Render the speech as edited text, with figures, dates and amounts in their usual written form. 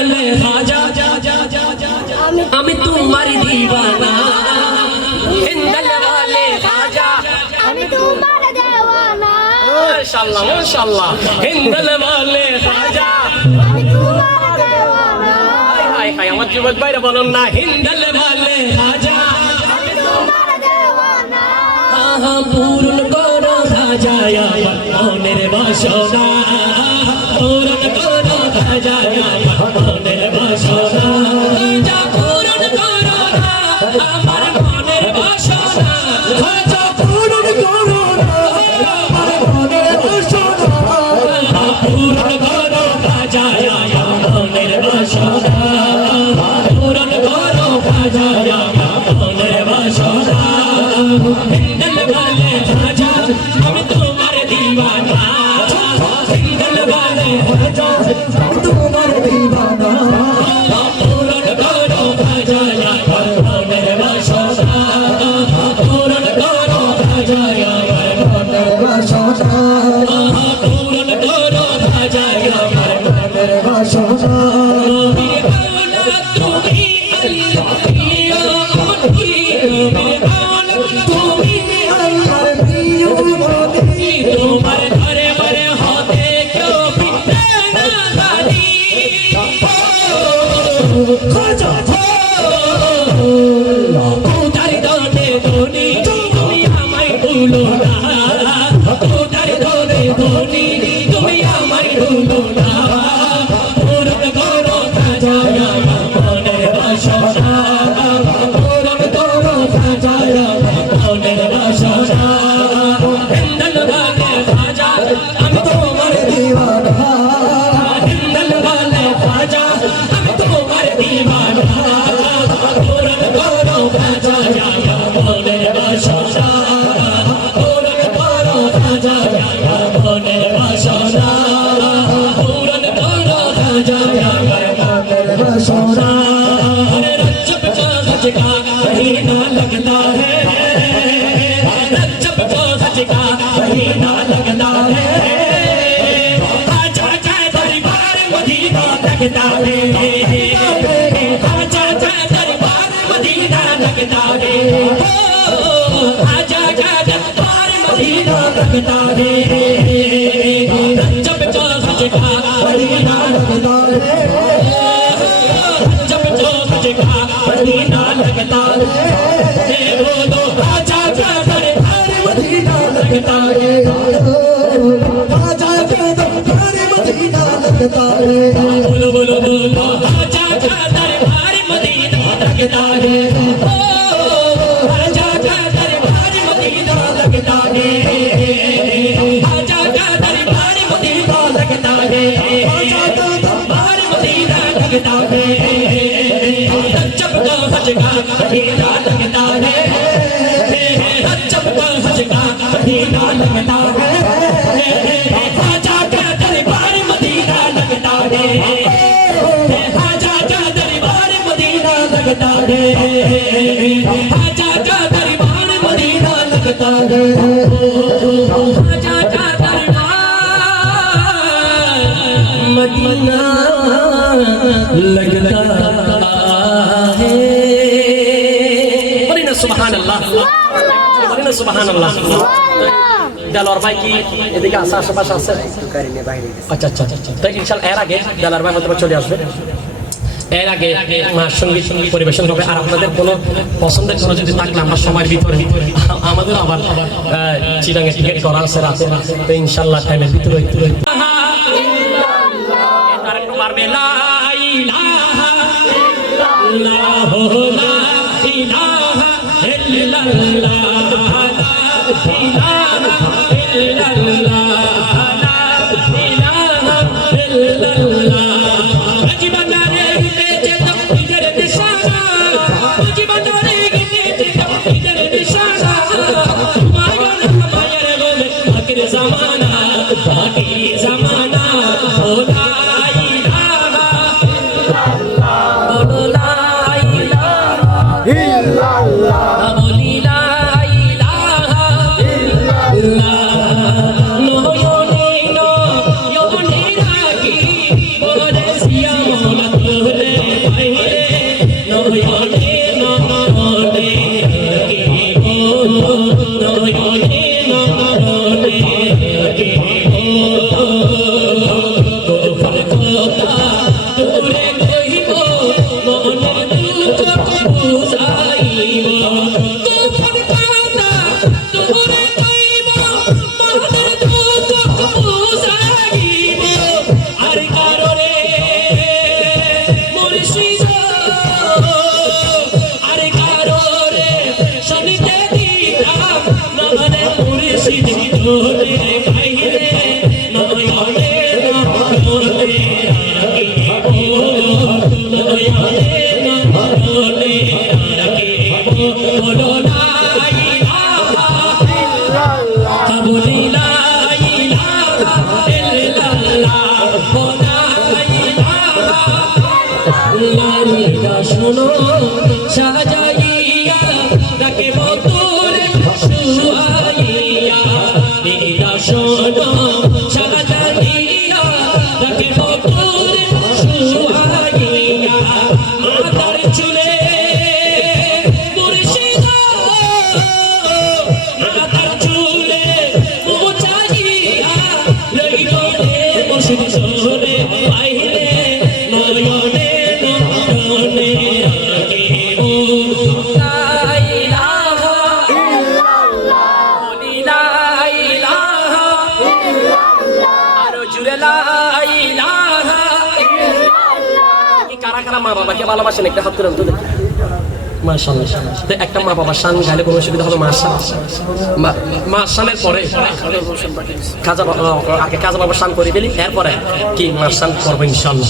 वाले खाजा আমি তোমার दीवाना हिंदल वाले खाजा আমি তোমার দেওয়ানা माशाल्लाह माशाल्लाह हिंदल वाले खाजा আমি তোমার দেওয়ানা हाय हाय আমার যুবক ভাইরা বলুন না হিন্দল वाले खाजा আমি তোমার দেওয়ানা আহা পূরণ করো খাজা আমার মনের বাসনা পূরণ করো খাজা আমার মনের বাসনা যা পূরণ করো আমার মনের বাসনা খাজা পূরণ করো আমার মনের বাসনা পূরণ করো খাজা আমার মনের বাসনা পূরণ করো খাজা আমার মনের বাসনা हिंदल वाले खाजा আমি তোমার दीवाना हिंदल वाले खाजा আমি তোমার दीवाना পূরণ করো খাজা আমার মনের বাসনা পূরণ করো খাজা আমার মনের বাসনা পূরণ করো খাজা আমার মনের বাসনা তুমি তোমার ঘরে ঘরে হতে কেউ পিঠে না জানি খাজা উদার দনে ধনি তুমি আমায় ভুলো না উদার দনে ধনি তুমি আমায় ভুলো না পূরণ করো খাজা আমার মনের বাসনা পূরণ করো খাজা আমার মনের বাসনা हिंदल वाले खाजा আমি তোমার दीवाना हिंदल वाले खाजा আমি তোমার दीवाना পূরণ করো খাজা আমার মনের বাসনা পূরণ করো খাজা আমার মনের বাসনা পূরণ করো খাজা আমার মনের বাসনা रज्जब का हज का महीना लगता है रज्जब को हज का महीना लगता है आजा जा दरबार मदीना लगता है आजा जा दरबार मदीना लगता है आजा जा दरबार मदीना लगता है रज्जब को हज का महीना लगता है रज्जब को हज का महीना लगता है बोलो आजा जा दरबार मदीना लगता है आजा जा दरबार मदीना लगता है बोलो बोलो बोलो आजा जा दरबार मदीना लगता है आजा जा दरबार मदीना लगता है आजा जा दरबार मदीना लगता है आजा जा दरबार मदीना लगता है रज्जब का हज का महीना लगता है रज्जब का हज का महीना लगता है आजा का दरबार मदीना लगता है आजा का दरबार मदीना लगता है आजा का दरबार मदीना लगता है आजा का दरबार मदीना लगता है बोलिए ना सुभान अल्लाह बोलिए ना सुभान अल्लाह দেলোয়ার ভাই কি এদিকে আসা আশেপাশে আছে আচ্ছা আচ্ছা তো ইনশাআল্লাহ এর আগে দেলোয়ার ভাই হয়তো চলে আসবে এর আগে আমার সঙ্গীত পরিবেশন হবে আর আপনাদের কোনো পছন্দের কোনো যদি থাকলে আমার সময়ের ভিতরে আমাদের আবার চিরাঙ্গে টিকিট করা আছে রাতে তো ইনশাআল্লাহ টাইমের ভিতরে আরেকটু মারবে লা ইলাহা ইল্লাল্লাহ লা ইলাহা ইল্লাল্লাহ লা ইলাহা ইল্লাল্লাহ লা ইলাহা ইল্লাল্লাহ জীবনারে গিতে তকদীরের নিশানা জীবনারে গিতে তকদীরের নিশানা মায়ার মায়ার গোলে আখির জামানা বাকি জামানা ও লা ইলাহা ইল্লাল্লাহ লা ইলাহা ইল্লাল্লাহ বলি লা ইলাহা ইল্লাল্লাহ নো ইয়ো নে রাখি মা বাবাকে ভালোবাসেন? একটা হাত তুলেন তো দেখি। মাশাআল্লাহ। তো একটা মা বাবার শান গাইলে কোনো অসুবিধা হবে? মা শানের পরে আগে কাজা বাবার শান করে দিলি, এরপরে কি মা শান করবো ইনশাআল্লাহ।